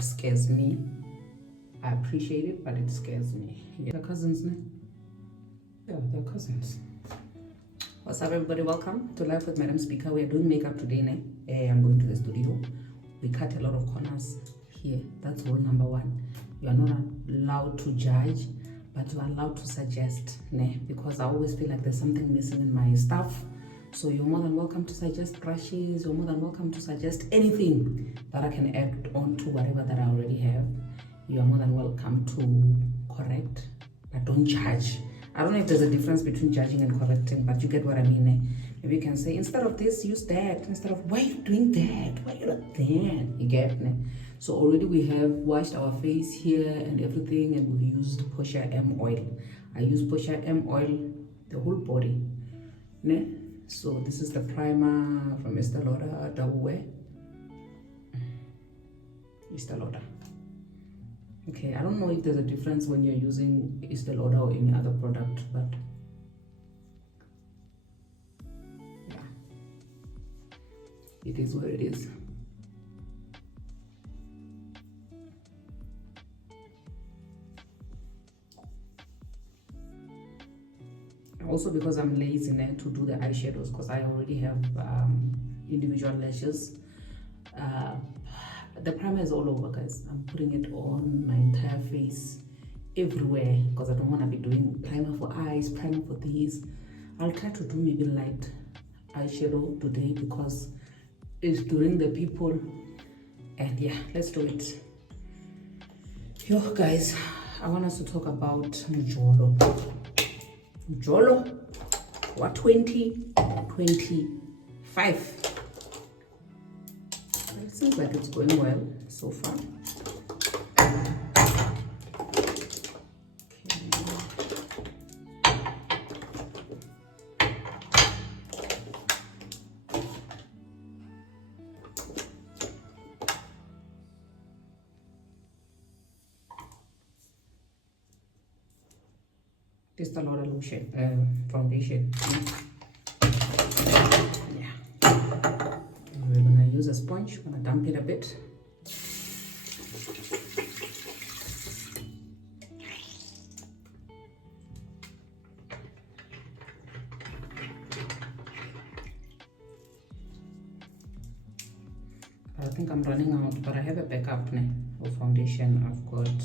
what scares me. I appreciate it, but it scares me. Yeah. They're cousins, ne? Yeah, they're cousins. What's up, everybody? Welcome to Life with Madam Speaker. We are doing makeup today, ne? I'm going to the studio. We cut a lot of corners here. That's rule number one. You are not allowed to judge, but you are allowed to suggest, ne? Because I always feel like there's something missing in my stuff. So you're more than welcome to suggest brushes. You're more than welcome to suggest anything that I can add on to whatever that I already have. You are more than welcome to correct, but don't judge. I don't know if there's a difference between judging and correcting, but you get what I mean. Eh? Maybe you can say, instead of this, use that. Instead of, why are you doing that? Why are you like that? You get it? So already we have washed our face here and everything, and we used Portia M oil. I use Portia M oil the whole body. Ne? So this is the primer from Estee Lauder Double Wear. Estee Lauder. Okay, I don't know if there's a difference when you're using Estee Lauder or any other product, but yeah, it is what it is. Also, because I'm lazy now to do the eyeshadows, because I already have individual lashes. The primer is all over, guys. I'm putting it on my entire face, everywhere, because I don't want to be doing primer for eyes, primer for these. I'll try to do maybe light eyeshadow today because it's during the people, and yeah, let's do it. Yo, guys, I want us to talk about Mjolo. Mjolo, what 2025? It seems like it's going well so far. This is a lot of lotion, foundation. Yeah. We're gonna use a sponge. We're gonna damp it a bit. I think I'm running out, but I have a backup of foundation. I've got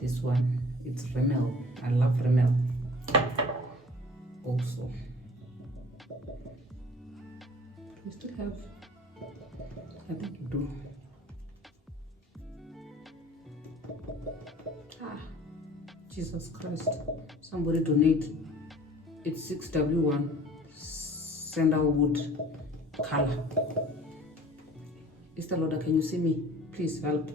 this one. It's Rimmel. I love Rimmel. Also, we still have, I think we do. Jesus Christ, somebody donate. It's 6W1 sandalwood color. Estee Lauder, can you see me? Please help.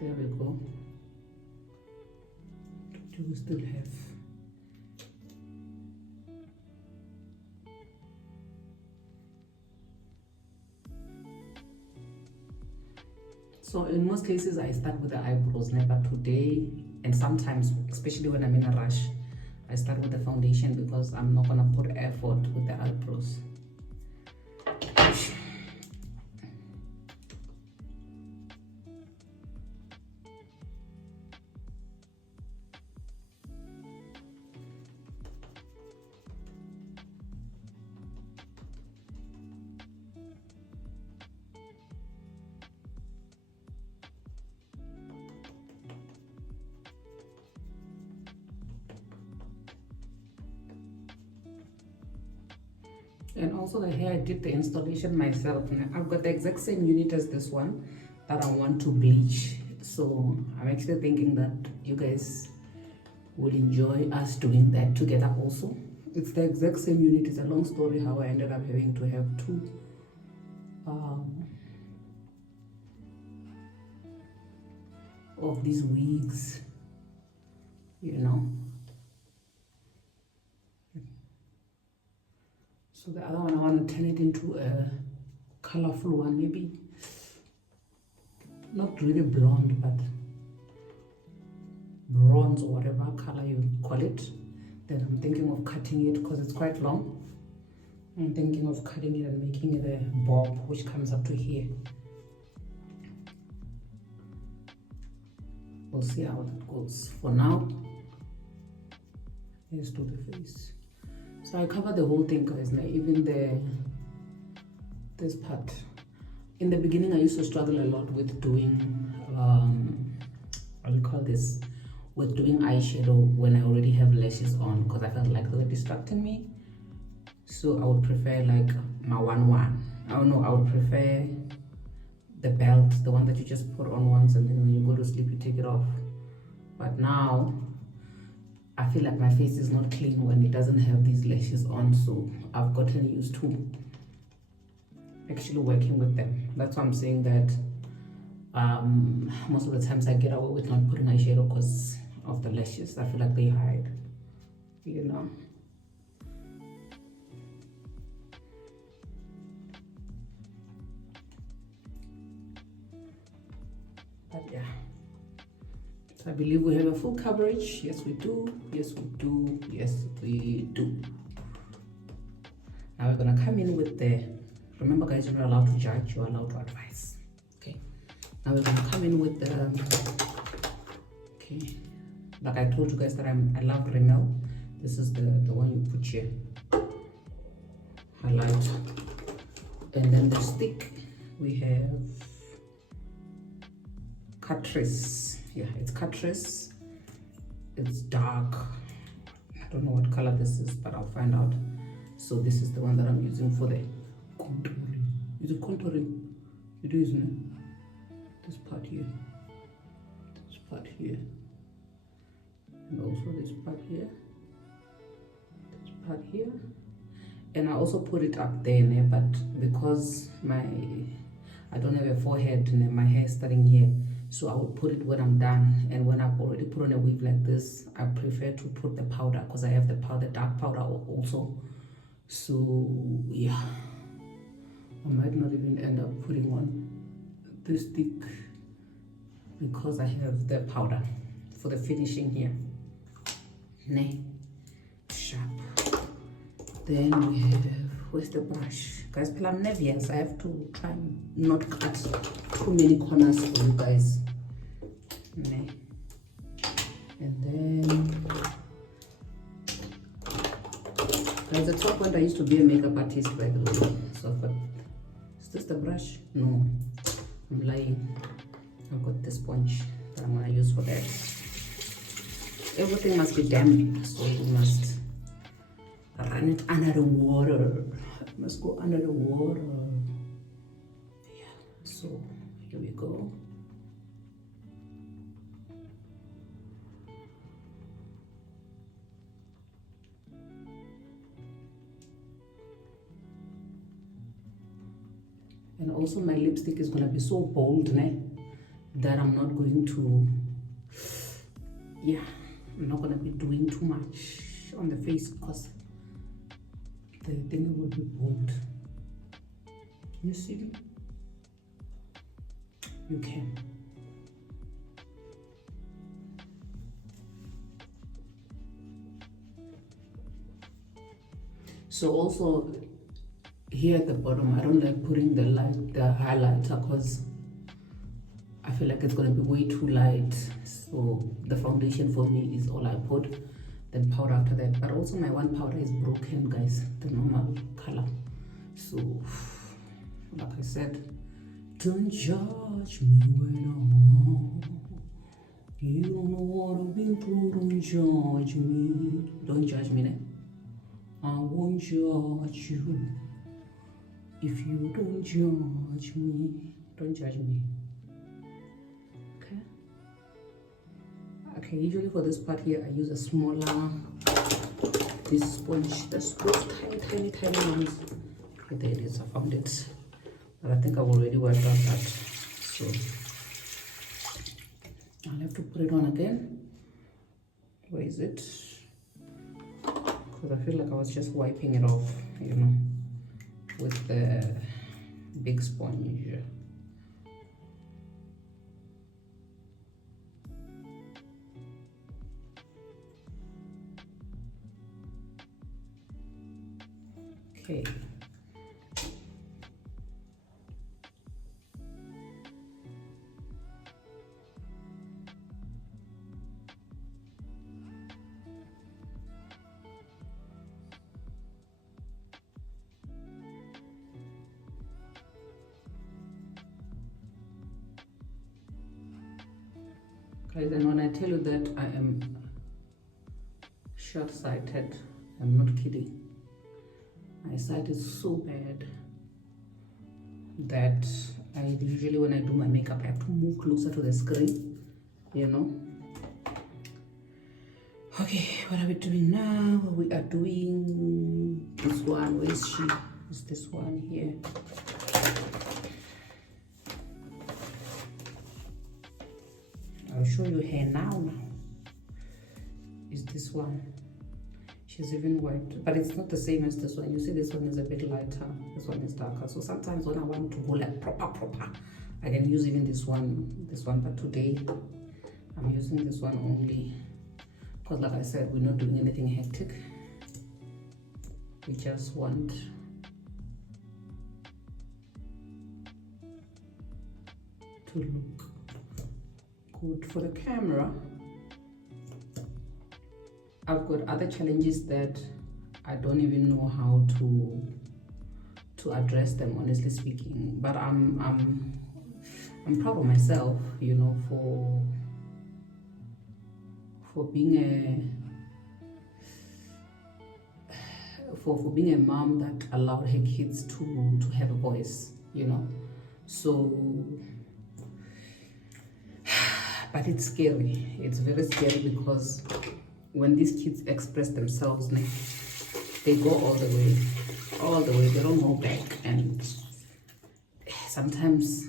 There we go. Do we still have? So in most cases, I start with the eyebrows, but today, and sometimes, especially when I'm in a rush, I start with the foundation because I'm not gonna put effort with the eyebrows. And also the hair, I did the installation myself. I've got the exact same unit as this one that I want to bleach. So I'm actually thinking that you guys will enjoy us doing that together also. It's the exact same unit. It's a long story how I ended up having to have two of these wigs, you know. So the other one, I want to turn it into a colorful one, maybe not really blonde, but bronze or whatever color you call it. Then I'm thinking of cutting it because it's quite long. I'm thinking of cutting it and making it a bob which comes up to here. We'll see how that goes. For now, let's do the face. So I covered the whole thing, guys. Now even this part. In the beginning, I used to struggle a lot with doing what do you call this? With doing eyeshadow when I already have lashes on, because I felt like they were distracting me. So I would prefer like my one. I don't know. I would prefer the belt, the one that you just put on once, and then when you go to sleep, you take it off. But now I feel like my face is not clean when it doesn't have these lashes on, so I've gotten used to actually working with them. That's why I'm saying that most of the times I get away with not putting eyeshadow because of the lashes. I feel like they hide, you know. But yeah, so I believe we have a full coverage. Yes, we do. Yes, we do. Yes, we do. Now we're gonna come in with the, remember guys, you're not allowed to judge, you're allowed to advise. Okay, now we're gonna come in with the, okay, like I told you guys that I love Rimmel. This is the one you put here, highlight. And then the stick, we have Catrice. Yeah, it's Catrice. It's dark. I don't know what color this is, but I'll find out. So this is the one that I'm using for the contouring. Is it contouring? It is, isn't it? This part here. This part here. And also this part here. This part here. And I also put it up there, but because I don't have a forehead and my hair is starting here, so I would put it when I'm done. And when I've already put on a wig like this, I prefer to put the powder because I have the powder, dark powder also. So yeah, I might not even end up putting on this stick because I have the powder for the finishing here. Nay, sharp. Then we have, where's the brush? Guys, I'm nervous. I have to try and not cut too many corners for you guys. Nay. And then, guys, at some point I used to be a makeup artist, by the way. So I've got, is this the brush? No, I'm lying. I've got the sponge that I'm gonna use for that. Everything must be damp, so you must run it under the water. It must go under the water. Yeah, so here we go. And also my lipstick is gonna be so bold, that I'm not going to, yeah, I'm not gonna be doing too much on the face because the thing will be bold. You see me? You can. So also here at the bottom, I don't like putting the highlighter because I feel like it's gonna be way too light. So the foundation for me is all I put, then powder after that. But also my one powder is broken, guys, the normal color. So like I said, don't judge me when you don't know what I've been through. Don't judge me. Don't judge me, I won't judge you. If you don't judge me, don't judge me. Okay. Okay, usually for this part here, I use a smaller, this sponge, those tiny ones. Okay, there it is, I found it. But I think I've already worked out that. So I'll have to put it on again. Where is it? Because I feel like I was just wiping it off, with the big sponge. Okay. Guys, and when I tell you that I am short-sighted, I'm not kidding. My sight is so bad that I usually, when I do my makeup, I have to move closer to the screen, you know. Okay, what are we doing now? We are doing this one. Where is she? Is this one here? I'll show you her now. Is this one? She's even white, but it's not the same as this one. You see, this one is a bit lighter, this one is darker. So sometimes when I want to go like proper, I can use even this one, but today I'm using this one only because, like I said, we're not doing anything hectic. We just want to look good for the camera. I've got other challenges that I don't even know how to address them, honestly speaking. But I'm proud of myself, you know, for being a mom that allowed her kids to have a voice, you know. So, but it's scary. It's very scary because when these kids express themselves, they go all the way. They don't hold back. And sometimes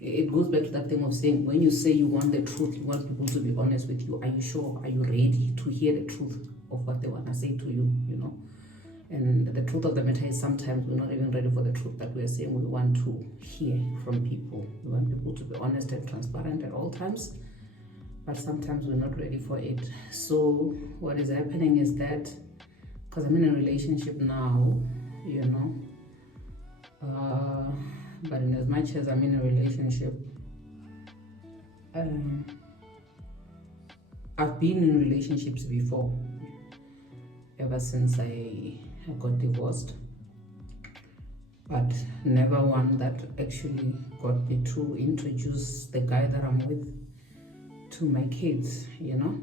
it goes back to that thing of saying, when you say you want the truth, you want people to be honest with you, are you sure? Are you ready to hear the truth of what they want to say to you, you know? And the truth of the matter is sometimes we're not even ready for the truth that we're saying we want to hear from people. We want people to be honest and transparent at all times, but sometimes we're not ready for it. So what is happening is that, because I'm in a relationship now, you know, but in as much as I'm in a relationship, I've been in relationships before, ever since I got divorced, but never one that actually got me to introduce the guy that I'm with to my kids, you know.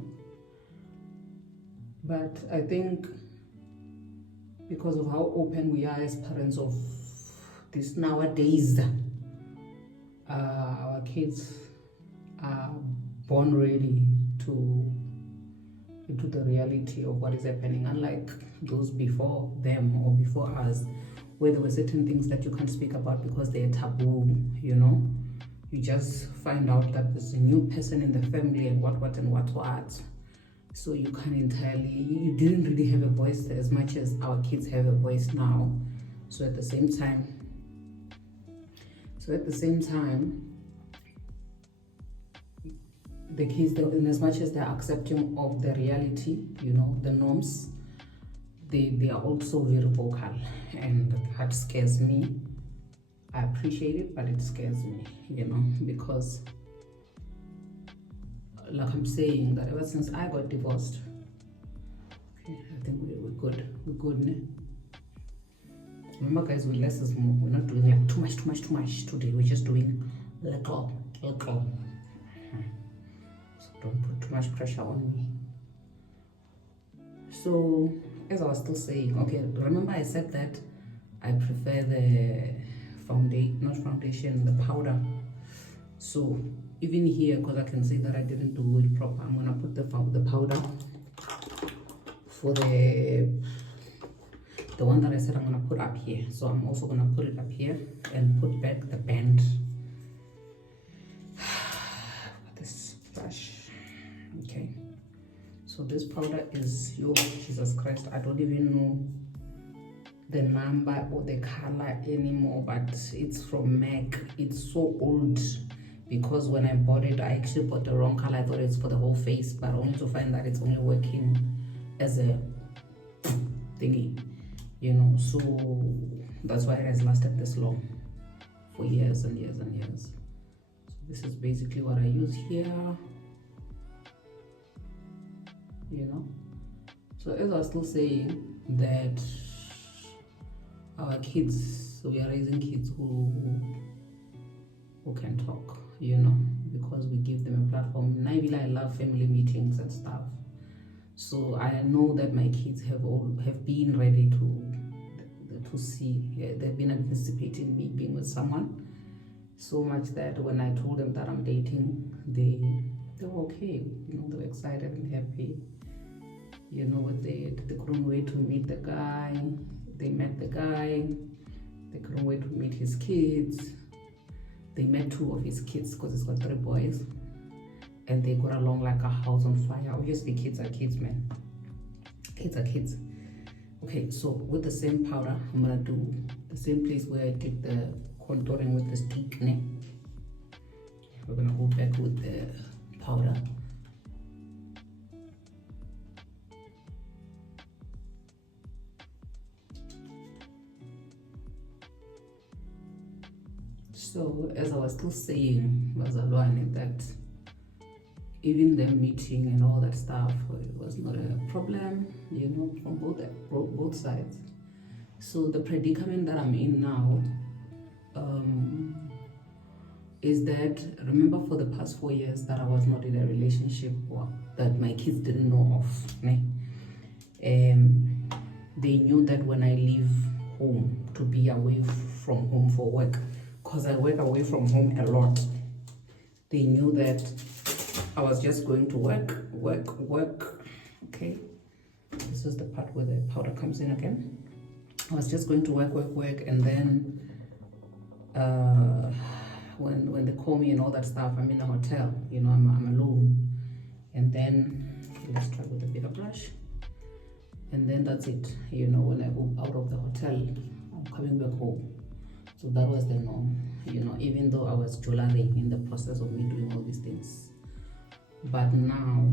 But I think because of how open we are as parents of this nowadays, our kids are born ready into the reality of what is happening, unlike those before them or before us, where there were certain things that you can't speak about because they're taboo, you know. You just find out that there's a new person in the family and what. So you can't entirely, you didn't really have a voice as much as our kids have a voice now. So at the same time, the kids, in as much as they're accepting of the reality, you know, the norms, they are also very vocal, and that scares me. I appreciate it, but it scares me, you know, because like I'm saying, that ever since I got divorced, okay, I think we're good, né? Remember, guys, with less is more. We're not doing like too much today. We're just doing little. So don't put too much pressure on me. So, as I was still saying, okay, remember I said that I prefer the the powder. So even here, because I can see that I didn't do it proper, I'm gonna put the powder for the one that I said I'm gonna put up here. So I'm also gonna put it up here and put back the band. This brush, okay. So this powder is, yo, Jesus Christ, I don't even know the number or the color anymore, but it's from MAC. It's so old, because when I bought it, I actually bought the wrong color. I thought it's for the whole face, but only to find that it's only working as a thingy. you know. So that's why it has lasted this long, for years and years and years. So this is basically what I use here, you know. So as I was still saying, that our kids, so we are raising kids who can talk, you know, because we give them a platform. I love family meetings and stuff. So I know that my kids have been ready to see. They've been anticipating me being with someone, so much that when I told them that I'm dating, they were okay. You know, they were excited and happy. You know, they couldn't wait to meet the guy. They met the guy. They couldn't wait to meet his kids. They met 2 of his kids, because he's got 3 boys, and they got along like a house on fire. Obviously, kids are kids, man. Kids are kids. Okay, so with the same powder, I'm gonna do the same place where I did the contouring with the stick. We're gonna go back with the powder. So as I was still saying, Bazalwane, that even them meeting and all that stuff, it was not a problem, you know, from both sides. So the predicament that I'm in now is that, remember, for the past 4 years that I was not in a relationship, or that my kids didn't know of, they knew that when I leave home to be away from home for work, because I work away from home a lot, they knew that I was just going to work. Okay, this is the part where the powder comes in again. I was just going to work, and then when they call me and all that stuff, I'm in a hotel, you know, I'm alone, and then let's try with a bigger brush, and then that's it, you know. When I go out of the hotel, I'm coming back home. So that was the norm, you know, even though I was jewelry in the process of me doing all these things. But now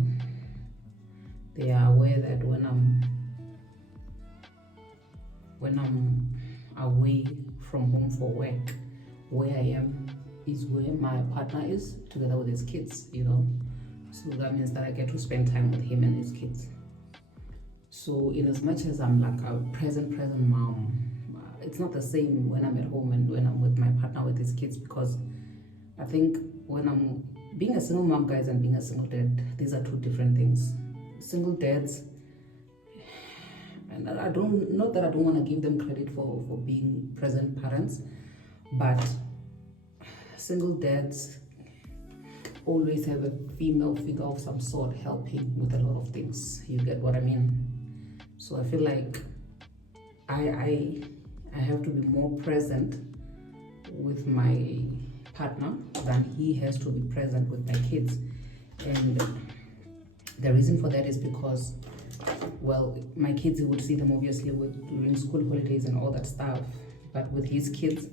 they are aware that when I'm away from home for work, where I am is where my partner is, together with his kids, you know. So that means that I get to spend time with him and his kids. So in as much as I'm like a present mom, it's not the same when I'm at home and when I'm with my partner with his kids, because I think when I'm being a single mom, guys, and being a single dad, these are 2 different things. Single dads, and I don't, not that I don't want to give them credit for being present parents, but single dads always have a female figure of some sort helping with a lot of things. You get what I mean? So I feel like I have to be more present with my partner than he has to be present with my kids. And the reason for that is because, well, my kids, he would see them obviously during school holidays and all that stuff, but with his kids,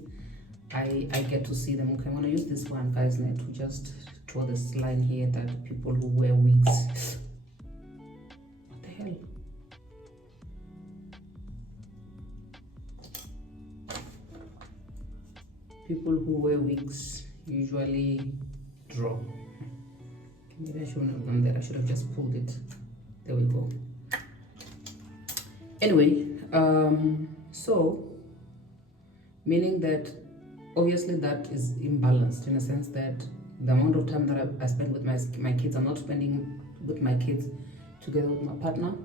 I get to see them. Okay, I'm gonna use this one, guys, now to just draw this line here, that people who wear wigs, what the hell? People who wear wigs usually draw. Maybe I shouldn't have done that. I should have just pulled it. There we go. Anyway, so meaning that obviously that is imbalanced, in a sense that the amount of time that I spend with my kids, I'm not spending with my kids together with my partner,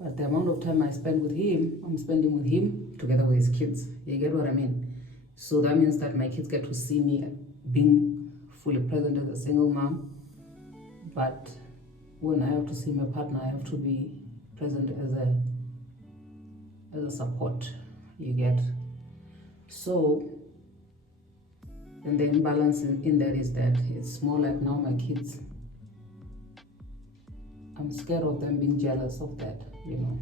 but the amount of time I spend with him, I'm spending with him together with his kids. You get what I mean? So that means that my kids get to see me being fully present as a single mom, but when I have to see my partner, I have to be present as a support. You get? So, and the imbalance in that is that it's more like now my kids, I'm scared of them being jealous of that, you know.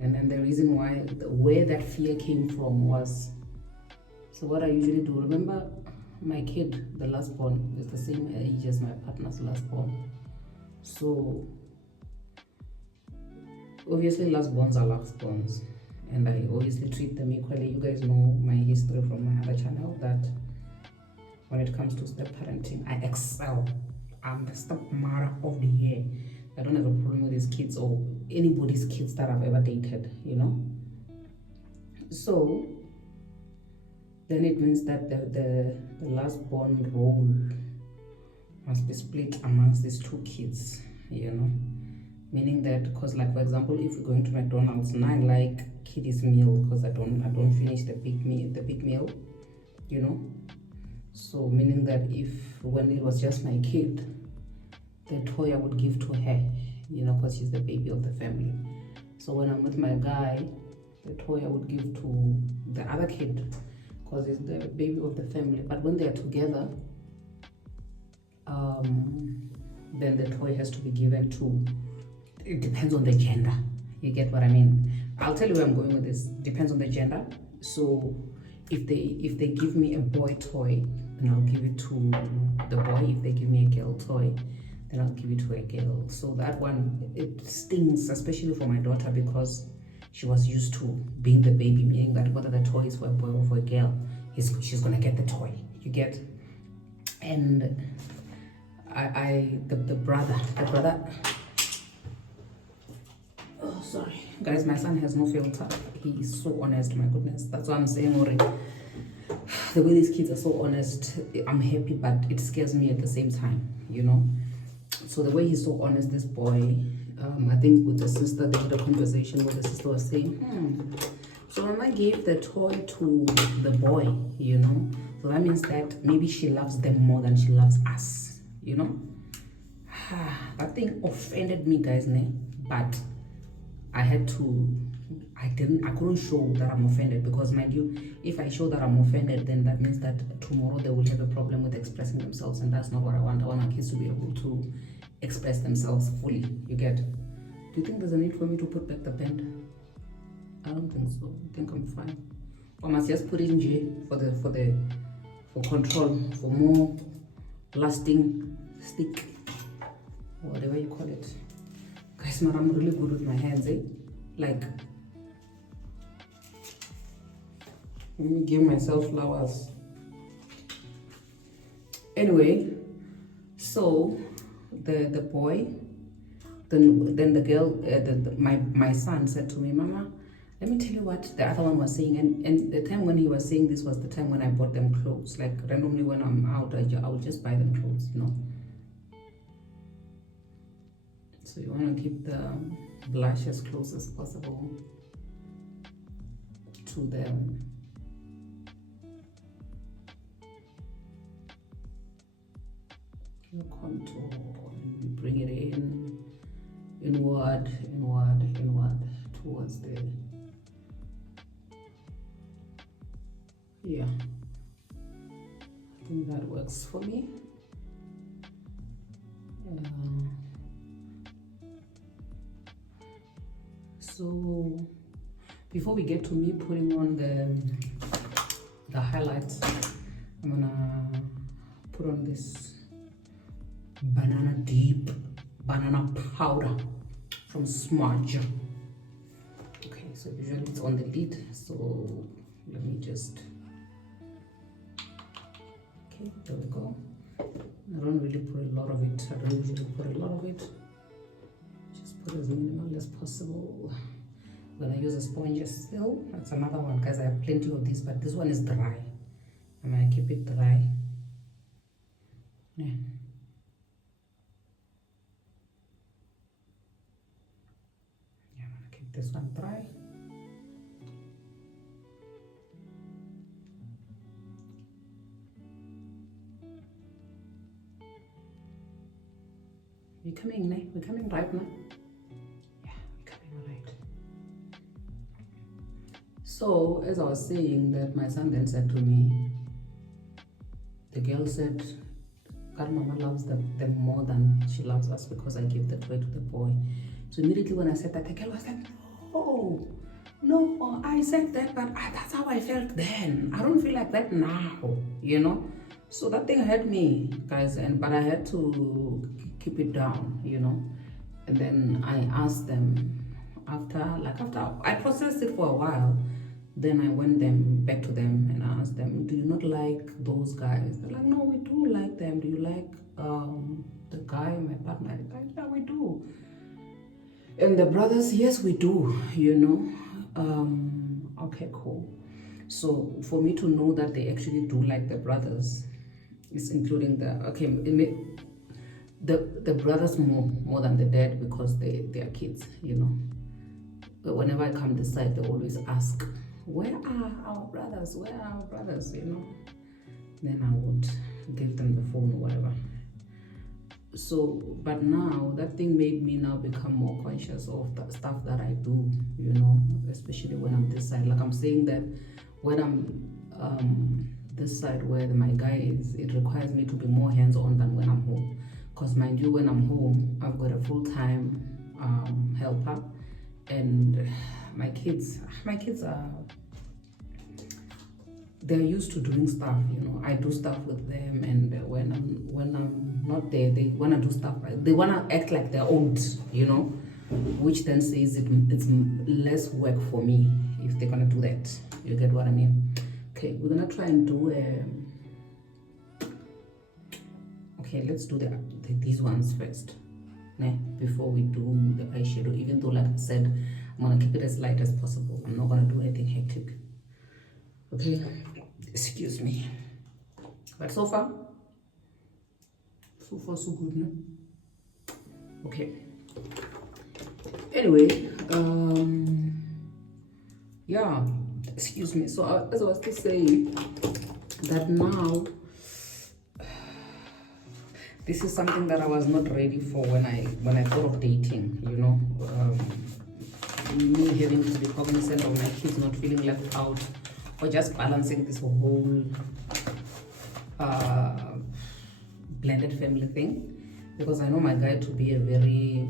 And then the reason why, where that fear came from was, so what I usually do, remember my kid, the last born, is the same age as my partner's last born. So Obviously, last borns are last borns, and I obviously treat them equally. You guys know my history from my other channel that when it comes to step parenting, I excel. I'm the stepmother of the year. I don't have a problem with these kids or anybody's kids that I've ever dated, you know. So then it means that the last born role must be split amongst these two kids, you know. Meaning that, because like for example, if we're going to McDonald's and I like kiddies meal because I don't finish the big meal, you know. So meaning that if when it was just my kid, the toy I would give to her, you know, because she's the baby of the family. So when I'm with my guy, the toy I would give to the other kid because he's the baby of the family. But when they're together, then the toy has to be given to, it depends on the gender. You get what I mean? I'll tell you where I'm going with this. Depends on the gender. So if they give me a boy toy, then I'll give it to the boy. If they give me a girl toy, then I'll give it to a girl. So that one, it stings, especially for my daughter, because she was used to being the baby, meaning that whether the toy is for a boy or for a girl, she's gonna get the toy. You get? And the brother. Oh, sorry, guys. My son has no filter. He is so honest. My goodness, that's what I'm saying already. The way these kids are so honest, I'm happy, but it scares me at the same time, you know. So the way he's so honest, this boy, I think with the sister, they had a conversation where the sister was saying, so Mama gave the toy to the boy, you know. So that means that maybe she loves them more than she loves us, you know. That thing offended me, guys, but I couldn't show that I'm offended, because mind you, if I show that I'm offended, then that means that tomorrow they will have a problem with expressing themselves, and that's not what I want. I want our kids to be able to express themselves fully. You get? Do you think there's a need for me to put back the pen? I don't think so. I think I'm fine. I must just put it in J for control, for more lasting stick, or whatever you call it. Guys, man, I'm really good with my hands, Like, let me give myself flowers. Anyway, so the boy, then the girl, my son said to me, Mama, let me tell you what the other one was saying. And the time when he was saying this was the time when I bought them clothes. Like randomly when I'm out, I will just buy them clothes, you know. So you want to keep the blush as close as possible to the contour. Bring it inward towards the, yeah. I think that works for me. So before we get to me putting on the highlights, I'm gonna put on this banana powder from Smudge. Okay, so usually it's on the lid, so let me just, okay, there we go. I don't really put a lot of it. Just put as minimal as possible. I'm gonna use a sponge still. That's another one, guys. I have plenty of these, but this one is dry. I'm gonna keep it dry. Yeah. I'm gonna keep this one dry. We're coming right now. Yeah, we're coming right. So as I was saying, that my son then said to me, the girl said, God, Mama loves them more than she loves us because I gave the toy to the boy. So immediately when I said that, the girl was like, no, I said that, but that's how I felt then. I don't feel like that now, you know. So that thing hurt me, guys, but I had to keep it down, you know. And then I asked them, after I processed it for a while, then I went back to them and asked them, do you not like those guys? They're like, no, we do like them. Do you like the guy, my partner? Yeah, we do. And the brothers, yes, we do, you know. Okay, cool. So for me to know that they actually do like the brothers, it's including the brothers more than the dad, because they are kids, you know. But whenever I come this side, they always ask, where are our brothers? Where are our brothers? You know. Then I would give them the phone or whatever. So, but now that thing made me now become more conscious of the stuff that I do, you know, especially when I'm this side. Like I'm saying that when I'm this side where my guy is, it requires me to be more hands-on than when I'm home. Because mind you, when I'm home, I've got a full-time helper, and my kids are, they're used to doing stuff, you know. I do stuff with them, and when I'm not there, they want to do stuff. They want to act like they're old, you know, which then says it's less work for me if they're gonna do that. You get what I mean? Okay, we're gonna try and do okay, let's do these ones first, before we do the eyeshadow. Even though, like I said, I'm gonna keep it as light as possible. I'm not gonna do anything hectic. Okay, excuse me. But so far so good, no? Okay. Anyway, yeah, excuse me. So as I was just saying, that now this is something that I was not ready for when I thought of dating, you know. Me having to be cognizant of my kids not feeling left out, or just balancing this whole blended family thing, because I know my guy to be a very,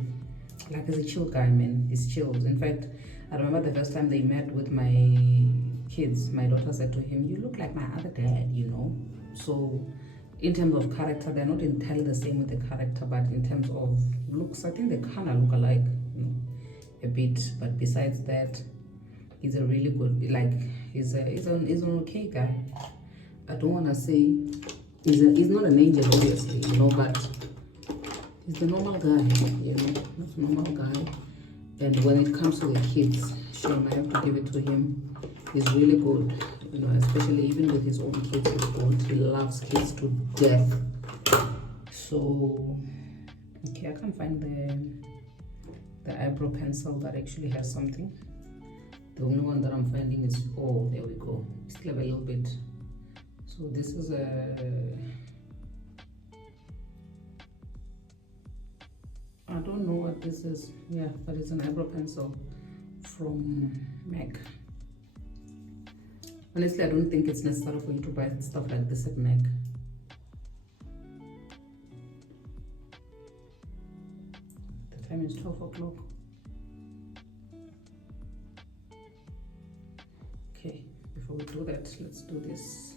like, he's a chill guy, man. He's chills. In fact, I remember the first time they met with my kids, my daughter said to him, you look like my other dad, you know. So in terms of character, they're not entirely the same with the character, but in terms of looks, I think they kind of look alike, you know, a bit. But besides that, he's a really good, like, he's an okay guy. I don't want to say he's not an angel, obviously, you know, but he's the normal guy, you know. He's a normal guy. And when it comes to the kids, sure, I have to give it to him. He's really good, you know, especially even with his own kids. He loves kids to death. So, okay, I can't find the eyebrow pencil that actually has something. The only one that I'm finding is, oh, there we go. Still have a little bit. So this is I don't know what this is. Yeah, but it's an eyebrow pencil from MAC. Honestly, I don't think it's necessary for you to buy stuff like this at MAC. The time is 12 o'clock. Okay, before we do that, let's do this.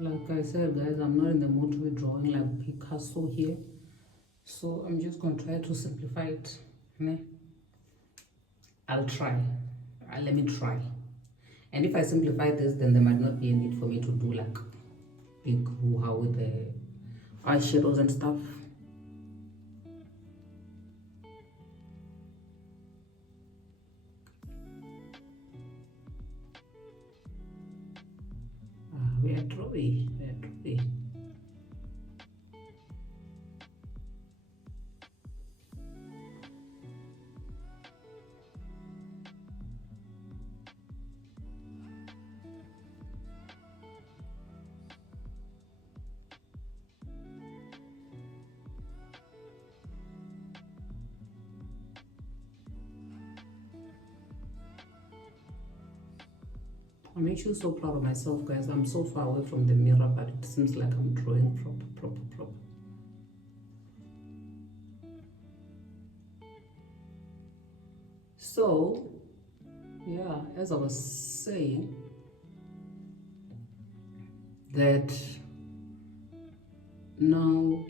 Like I said, guys, I'm not in the mood to be drawing like Picasso here. So I'm just going to try to simplify it. I'll try. Let me try. And if I simplify this, then there might not be a need for me to do like big hoo-ha with the eyeshadows and stuff. We are Troy. I'm actually so proud of myself, guys. I'm so far away from the mirror, but it seems like I'm drawing proper. So yeah, as I was saying, that now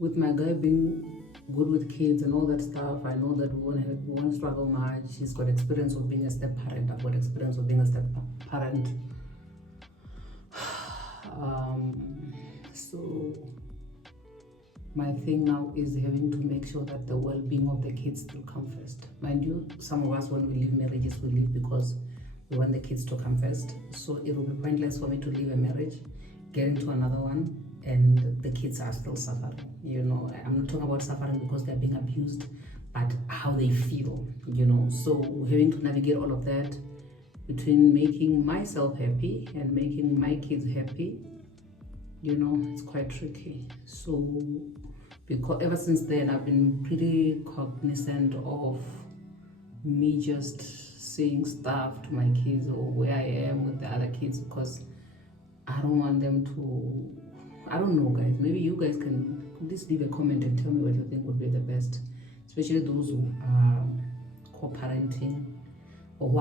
with my guy being good with kids and all that stuff, I know that we won't struggle much. He's got experience of being a step parent. I've got experience of being a step parent. So my thing now is having to make sure that the well-being of the kids still come first. Mind you, some of us, when we leave marriages, we leave because we want the kids to come first. So it will be pointless for me to leave a marriage, get into another one, and the kids are still suffering. You know, I'm not talking about suffering because they're being abused, but how they feel, you know. So having to navigate all of that between making myself happy and making my kids happy, you know, it's quite tricky. So because ever since then, I've been pretty cognizant of me just saying stuff to my kids or where I am with the other kids, because I don't want them to, I don't know, guys. Maybe you guys can please leave a comment and tell me what you think would be the best, especially those who are co-parenting or who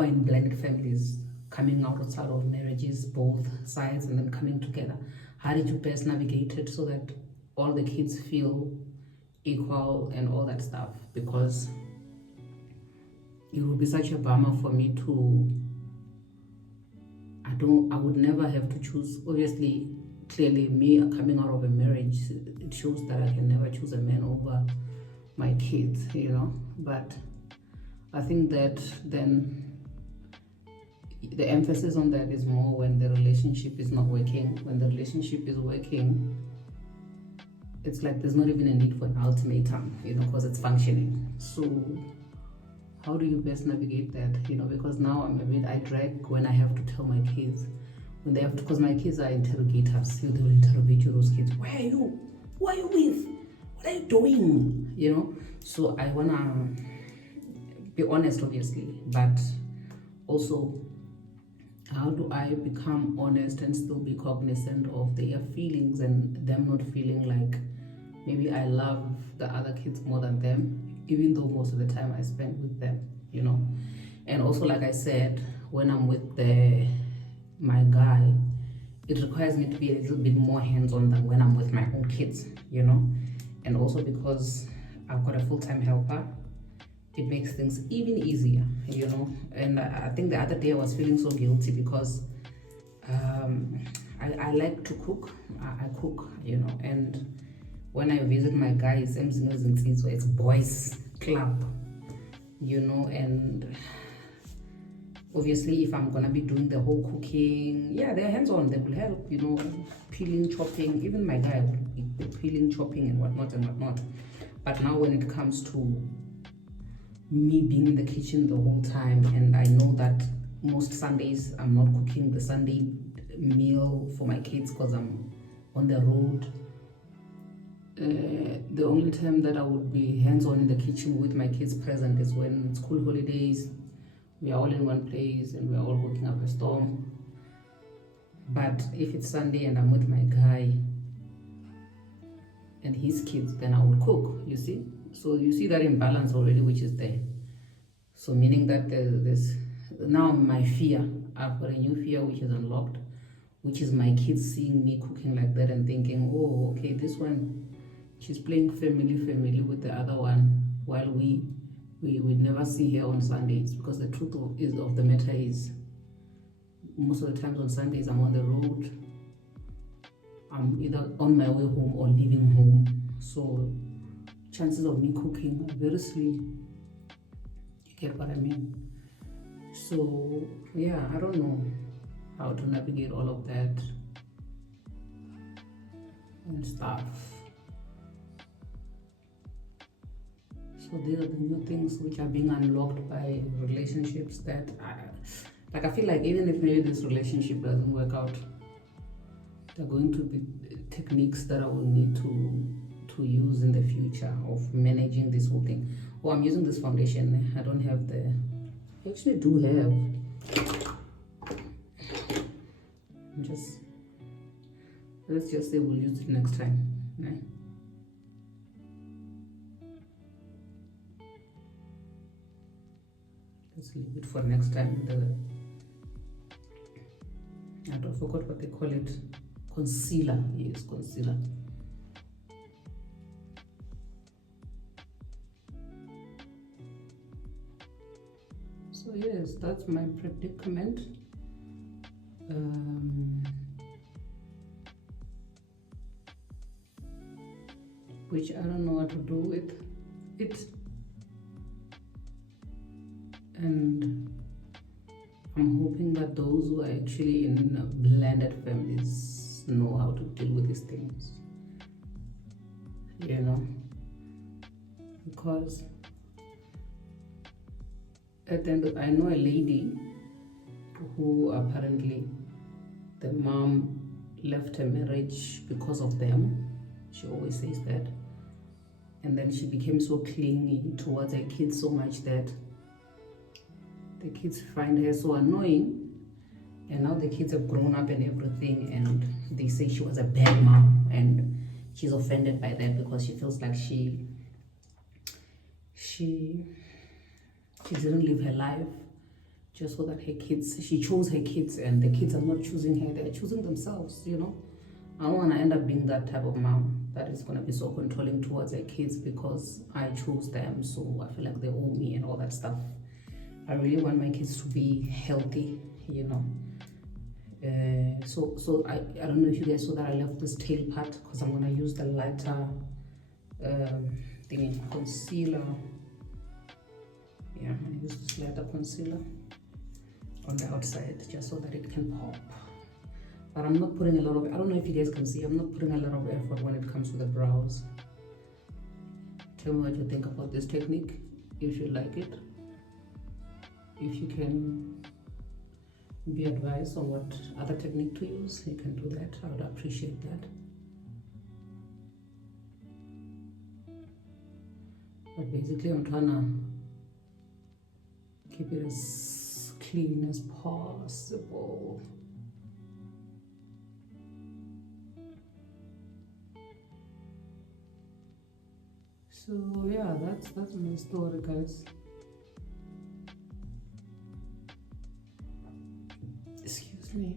are in blended families, coming outside of marriages, both sides, and then coming together. How did you best navigate it so that all the kids feel equal and all that stuff? Because it would be such a bummer for me to, I would never have to choose. Obviously, clearly, me coming out of a marriage, it shows that I can never choose a man over my kids, you know. But I think that then the emphasis on that is more when the relationship is not working. When the relationship is working, it's like there's not even a need for an ultimatum, you know, because it's functioning. So how do you best navigate that, you know? Because now I drag when I have to tell my kids, when they have to, because my kids are interrogators. They will interrogate you, those kids. Where are you? Who are you with? What are you doing? You know? So I wanna be honest, obviously, but also, how do I become honest and still be cognizant of their feelings and them not feeling like maybe I love the other kids more than them, even though most of the time I spend with them, you know? And also, like I said, when I'm with my guy, it requires me to be a little bit more hands-on than when I'm with my own kids, you know? And also because I've got a full-time helper, it makes things even easier, you know. And I think the other day I was feeling so guilty because I like to cook. I cook, you know, and when I visit my guys, it's boys club, you know. And obviously if I'm gonna be doing the whole cooking, yeah, they're hands-on, they will help, you know, peeling, chopping. Even my guy will be peeling, chopping and whatnot. But now when it comes to me being in the kitchen the whole time, and I know that most Sundays I'm not cooking the Sunday meal for my kids because I'm on the road. The only time that I would be hands-on in the kitchen with my kids present is when school holidays, we are all in one place and we are all cooking up a storm. But if it's Sunday and I'm with my guy and his kids, then I would cook, you see. So you see that imbalance already, which is there. So meaning that there's now my fear, I've got a new fear which is unlocked, which is my kids seeing me cooking like that and thinking, oh, okay, this one, she's playing family with the other one, while we never see her on Sundays. Because the truth of the matter is, most of the times on Sundays I'm on the road. I'm either on my way home or leaving home. So chances of me cooking are very slim. You get what I mean? So yeah, I don't know how to navigate all of that and stuff. So these are the new things which are being unlocked by relationships that I feel like even if maybe this relationship doesn't work out, there are going to be techniques that I will need to use in the future of managing this whole thing. Oh, I'm using this foundation. I don't have I actually do have. Let's just say we'll use it next time. Right? Let's leave it for next time. I don't forgot what they call it. Concealer. Yes, concealer. So yes, that's my predicament. Which I don't know what to do with it. And I'm hoping that those who are actually in blended families know how to deal with these things, you know, because at the end, I know a lady who apparently the mom left her marriage because of them. She always says that. And then she became so clingy towards her kids so much that the kids find her so annoying. And now the kids have grown up and everything, and they say she was a bad mom, and she's offended by that because she feels like she didn't live her life just so that her kids, she chose her kids, and the kids are not choosing her, they're choosing themselves, you know. I don't want to end up being that type of mom that is going to be so controlling towards her kids because I chose them, so I feel like they owe me and all that stuff. I really want my kids to be healthy, you know. So I don't know if you guys saw that I left this tail part because I'm going to use the lighter thingy, concealer. Yeah, I'm going to use this lighter concealer on the outside just so that it can pop. But I'm not putting a lot of, I don't know if you guys can see, I'm not putting a lot of effort when it comes to the brows. Tell me what you think about this technique, if you like it. If you can be advised on what other technique to use, you can do that. I would appreciate that. But basically I'm trying to keep it as clean as possible. So yeah, that's my story, guys. Excuse me.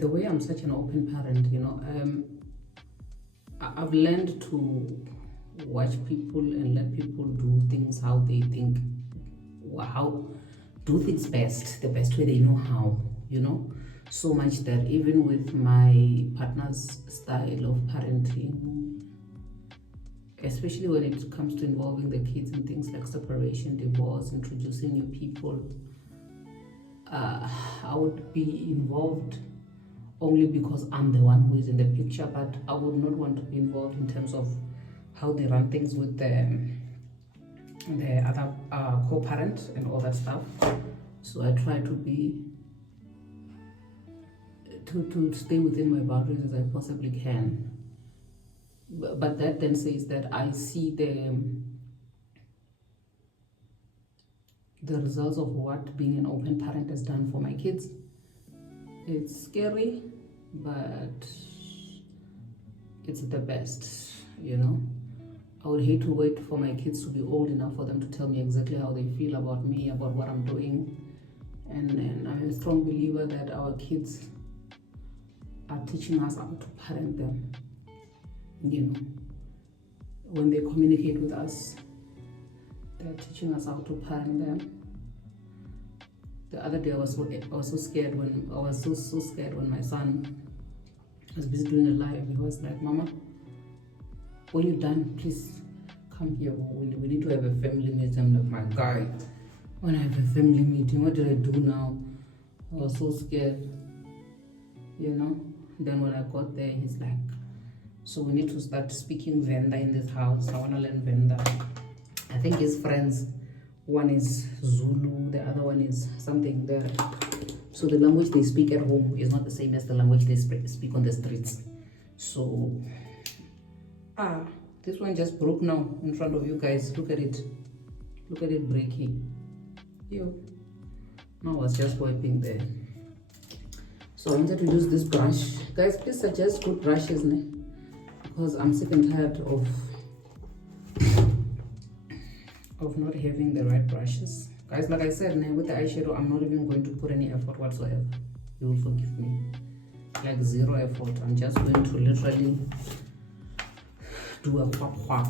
The way I'm such an open parent, you know, I've learned to watch people and let people do things how they think, how do things best, the best way they know how, you know. So much that even with my partner's style of parenting, especially when it comes to involving the kids in things like separation, divorce, introducing new people, I would be involved only because I'm the one who is in the picture, but I would not want to be involved in terms of how they run things with the other co-parent and all that stuff. So I try to be to stay within my boundaries as I possibly can. But that then says that I see the results of what being an open parent has done for my kids. It's scary, but it's the best, you know. I would hate to wait for my kids to be old enough for them to tell me exactly how they feel about me, about what I'm doing. And I'm a strong believer that our kids are teaching us how to parent them, you know. When they communicate with us, they're teaching us how to parent them. The other day I was so scared when I was so scared when my son was busy doing a live. He was like, "Mama, when you're done, please come here. We need to have a family meeting." I'm like, "My guy, when I have a family meeting, what did I do now?" I was so scared, you know. Then when I got there, he's like, "So we need to start speaking Venda in this house. I want to learn Venda." I think his friends, one is Zulu, the other one is something there. So the language they speak at home is not the same as the language they speak on the streets. So, this one just broke now in front of you guys. Look at it. Look at it breaking. Yo. Now I was just wiping there. So I wanted to use this brush. Guys, please suggest good brushes, ne? Because I'm sick and tired of not having the right brushes. Guys, like I said, ne, with the eyeshadow, I'm not even going to put any effort whatsoever. You will forgive me. Like zero effort. I'm just going to literally do a quap.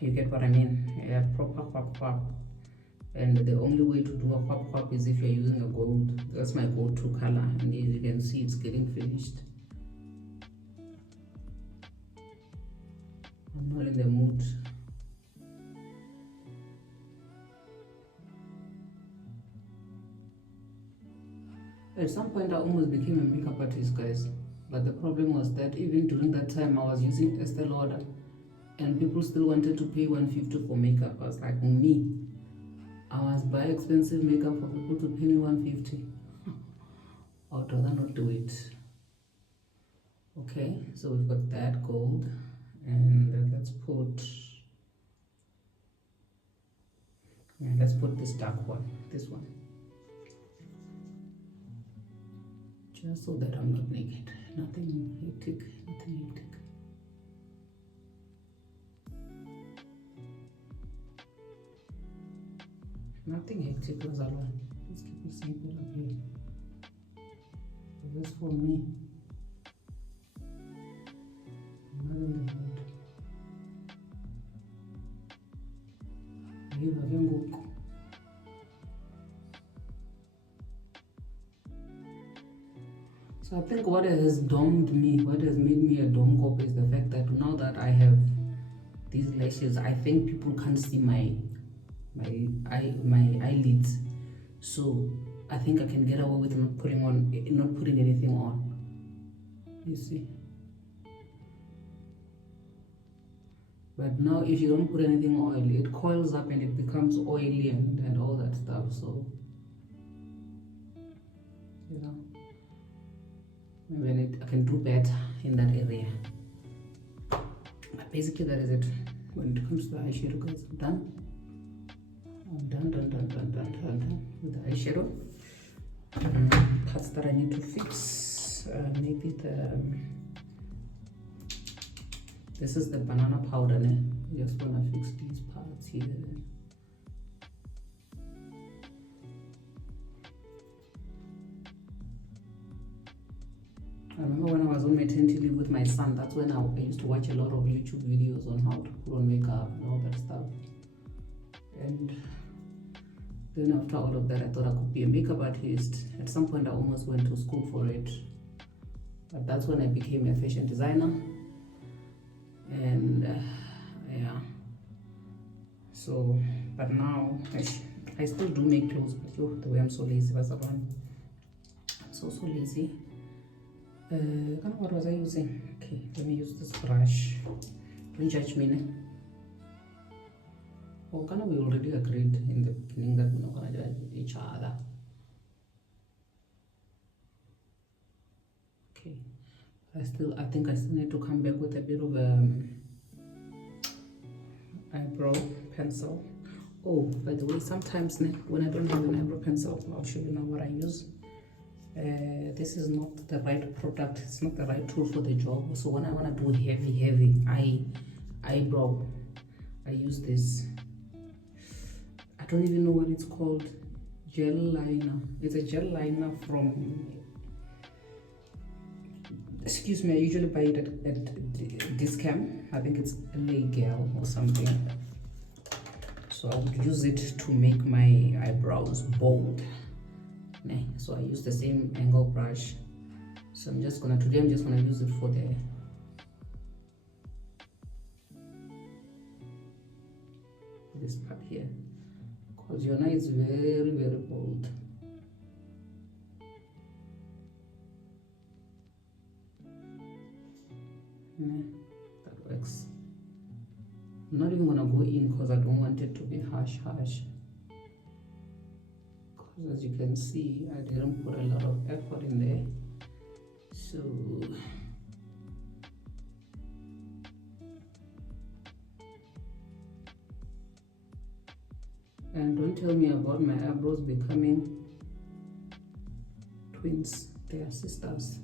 You get what I mean? Yeah, proper quap. And the only way to do a quap is if you're using a gold. That's my go-to color, and as you can see, it's getting finished. I'm not in the mood. At some point I almost became a makeup artist, guys, but the problem was that even during that time I was using Estee Lauder and people still wanted to pay $150 for makeup. I was like, me, I must buy expensive makeup for people to pay me $150. I would rather not do it. Okay, so we've got that gold, and let's put this dark one, this one, just so that I'm not naked. Nothing hectic. Nothing hectic, Lazala. Let's keep it simple up here. So that's for me. I'm not in the mood. Here again, go. So I think what has domed me, what has made me a dome cop is the fact that now that I have these lashes, I think people can't see my eyelids. So I think I can get away with not putting anything on. You see? But now if you don't put anything oily, it coils up and it becomes oily and all that stuff. So, you know, maybe I can do better in that area. But basically that is it. When it comes to the eyeshadow, guys, I'm done with the eyeshadow. Parts that I need to fix, maybe this is the banana powder, ne? I just want to fix these parts here. I remember when I was on maternity leave with my son, that's when I used to watch a lot of YouTube videos on how to put on makeup and all that stuff. And then after all of that, I thought I could be a makeup artist. At some point, I almost went to school for it. But that's when I became a fashion designer. And yeah. So, but now, I still do make clothes, but the way I'm so lazy, I'm so lazy. What was I using? Okay, let me use this brush. Don't judge me, ne? Oh, we already agreed in the beginning that we're not gonna judge each other. Okay, I think I still need to come back with a bit of eyebrow pencil. Oh, by the way, sometimes when I don't have an eyebrow pencil, I'll show you now what I use. This is not the right product, it's not the right tool for the job. So when I want to do heavy eyebrow, I use this. I don't even know what it's called. Gel liner. It's a gel liner from, excuse me, I usually buy it at Discam. I think it's LA Girl or something. So I would use it to make my eyebrows bold. So I use the same angle brush. So today I'm just gonna use it for this part here, because your eye is very bold. That works. I'm not even gonna go in because I don't want it to be harsh. Because as you can see, I didn't put a lot of effort in there. So and don't tell me about my eyebrows becoming twins. They are sisters.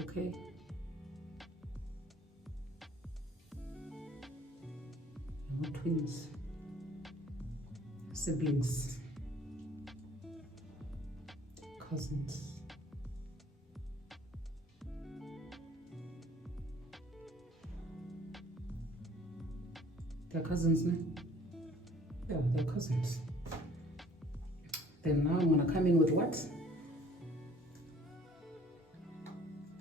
Okay. They're not twins. Siblings. Cousins. They're cousins, no? Yeah, they're cousins. Then now I'm gonna come in with what?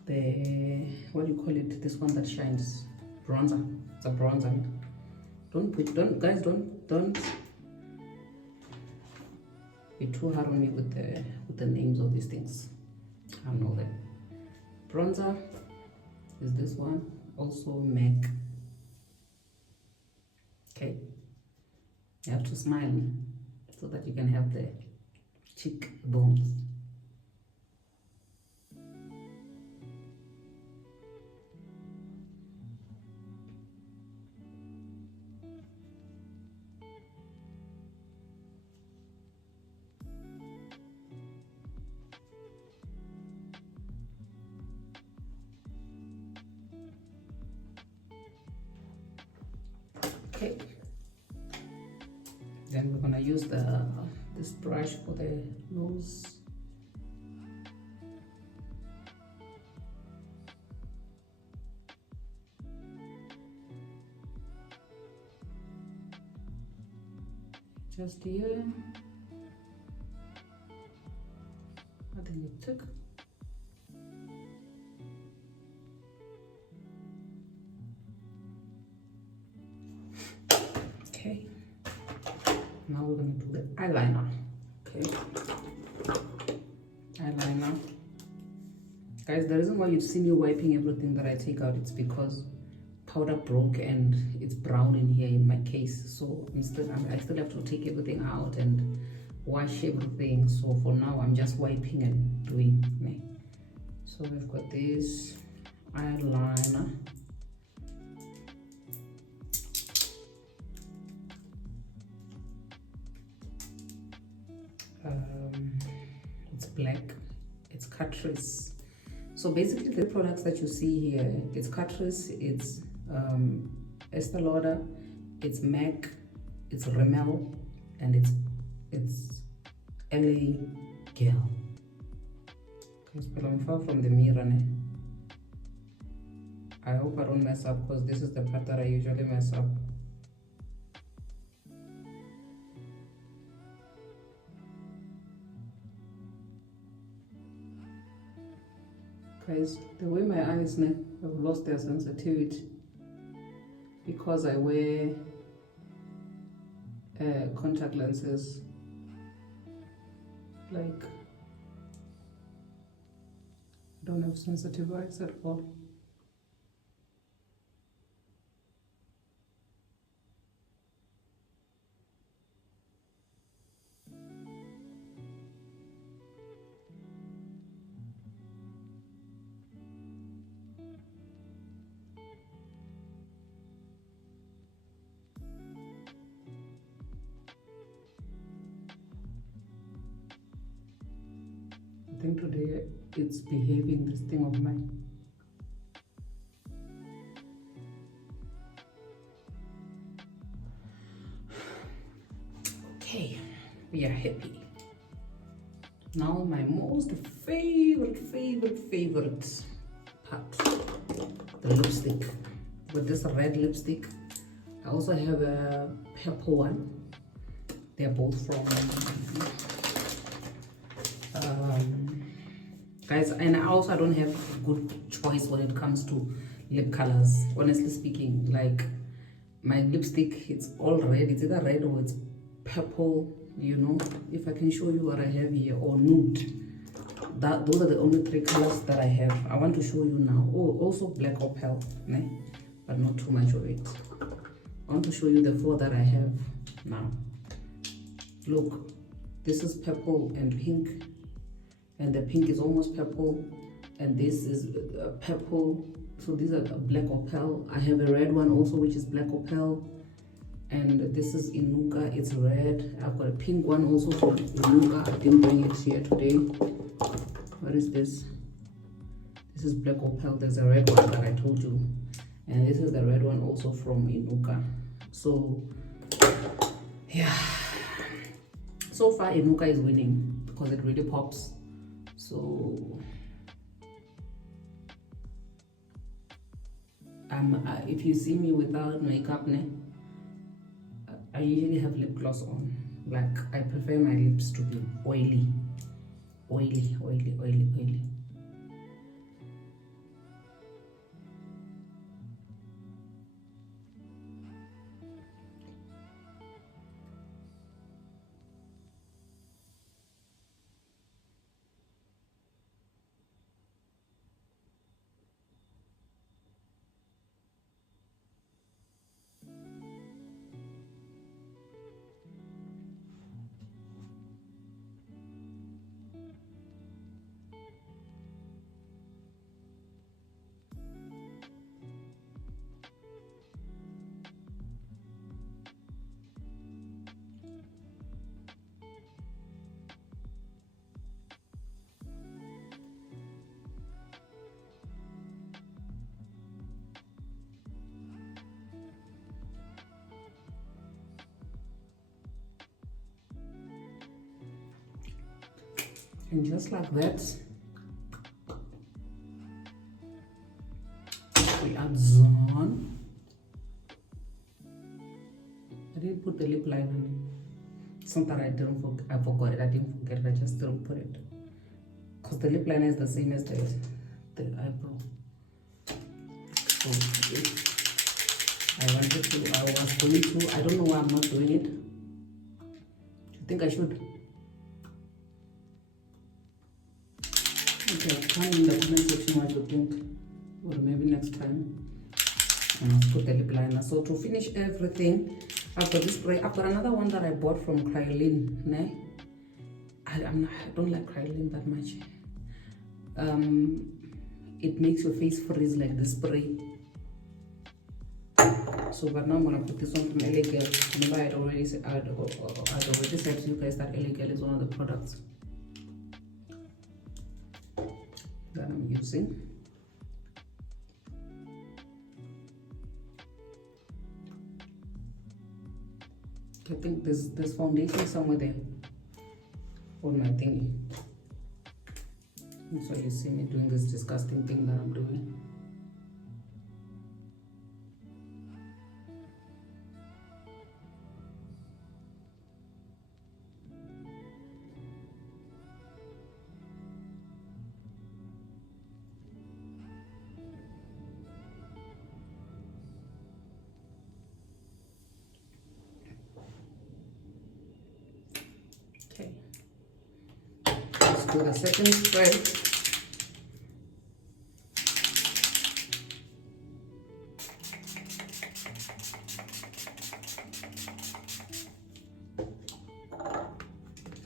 The, what do you call it? This one that shines. Bronzer. It's a bronzer. Guys, don't be too hard on me with the names of these things. I know them. Bronzer is this one. Also MAC. Okay. You have to smile so that you can have the cheek bones. Okay. Then we're gonna use this brush for the nose. Just here. I think it took. Okay. Now we're going to do the eyeliner. Okay. Eyeliner. Guys, the reason why you see me wiping everything that I take out, it's because powder broke and it's brown in here in my case. So I still have to take everything out and wash everything. So for now, I'm just wiping and doing. So we've got this eyeliner. It's black, it's Catrice. So basically the products that you see here, it's Catrice, it's Estee Lauder, it's MAC, it's Rimmel, and it's LA Girl. But I'm far from the mirror. I hope I don't mess up, because this is the part that I usually mess up. Guys, the way my eyes have lost their sensitivity because I wear contact lenses. Like, I don't have sensitive eyes at all. I think today it's behaving, this thing of mine. Okay, we are happy. Now my most favorite part, the lipstick. With this red lipstick, I also have a purple one. They're both from guys, and I don't have a good choice when it comes to lip colors, honestly speaking. Like, my lipstick, it's all red. It's either red or it's purple, you know. If I can show you what I have here, or nude. Those are the only three colors that I have. I want to show you now. Oh, also black opal, but not too much of it. I want to show you the four that I have now. Look, this is purple and pink, and the pink is almost purple, and this is purple. So these are black opal. I have a red one also, which is black opal, and this is Inuka, it's red. I've got a pink one also from Inuka. I didn't bring it here today. What is this? This is Black Opal. There's a red one that I told you, and this is the red one also from Inuka. So yeah, so far Inuka is winning because it really pops. So if you see me without makeup, I usually have lip gloss on. Like, I prefer my lips to be oily. And just like that, we add Zone. I didn't put the lip liner in. It's not that I forgot it. I didn't forget it. I just didn't put it. Because the lip liner is the same as the eyebrow. So I was going to. I don't know why I'm not doing it. I think I should. Okay, comment in the comment section what you think, or maybe next time I'll put the lip liner. So to finish everything, I've got this spray. I've got another one that I bought from Kryoline. I don't like Kryoline that much. It makes your face freeze like this spray. So, but now I'm gonna put this one from LA Girl. Remember, I'd already said to you guys that LA Girl is one of the products that I'm using. I think there's foundation somewhere there on my thingy. And so you see me doing this disgusting thing that I'm doing. Okay, let's do the second spray.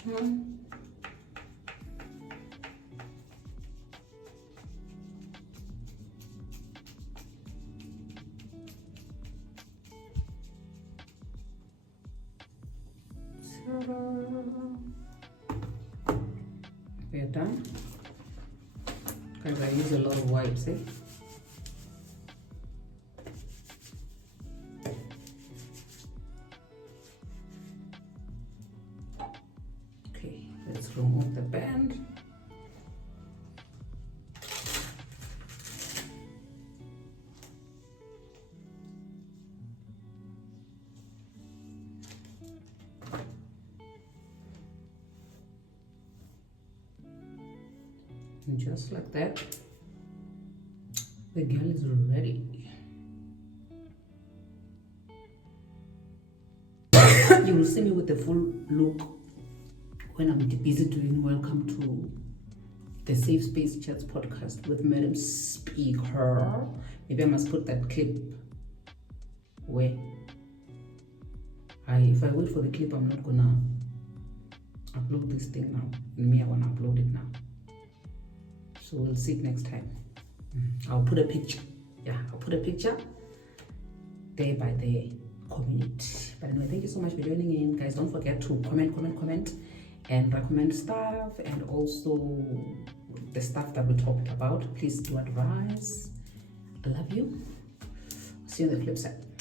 Come on. We're done. Guys, I use a lot of wipes, Okay, let's remove the band. And just like that, the girl is ready. You will see me with the full look when I'm busy doing welcome to the Safe Space Chats podcast with Madam Speaker. Maybe I must put that clip where if I wait for the clip, I'm not gonna upload this thing now. And me, I wanna upload it now. So we'll see it next time. I'll put a picture. Yeah, I'll put a picture there by the community. But anyway, thank you so much for joining in, guys. Don't forget to comment, and recommend stuff, and also the stuff that we talked about. Please do advise. I love you. See you on the flip side.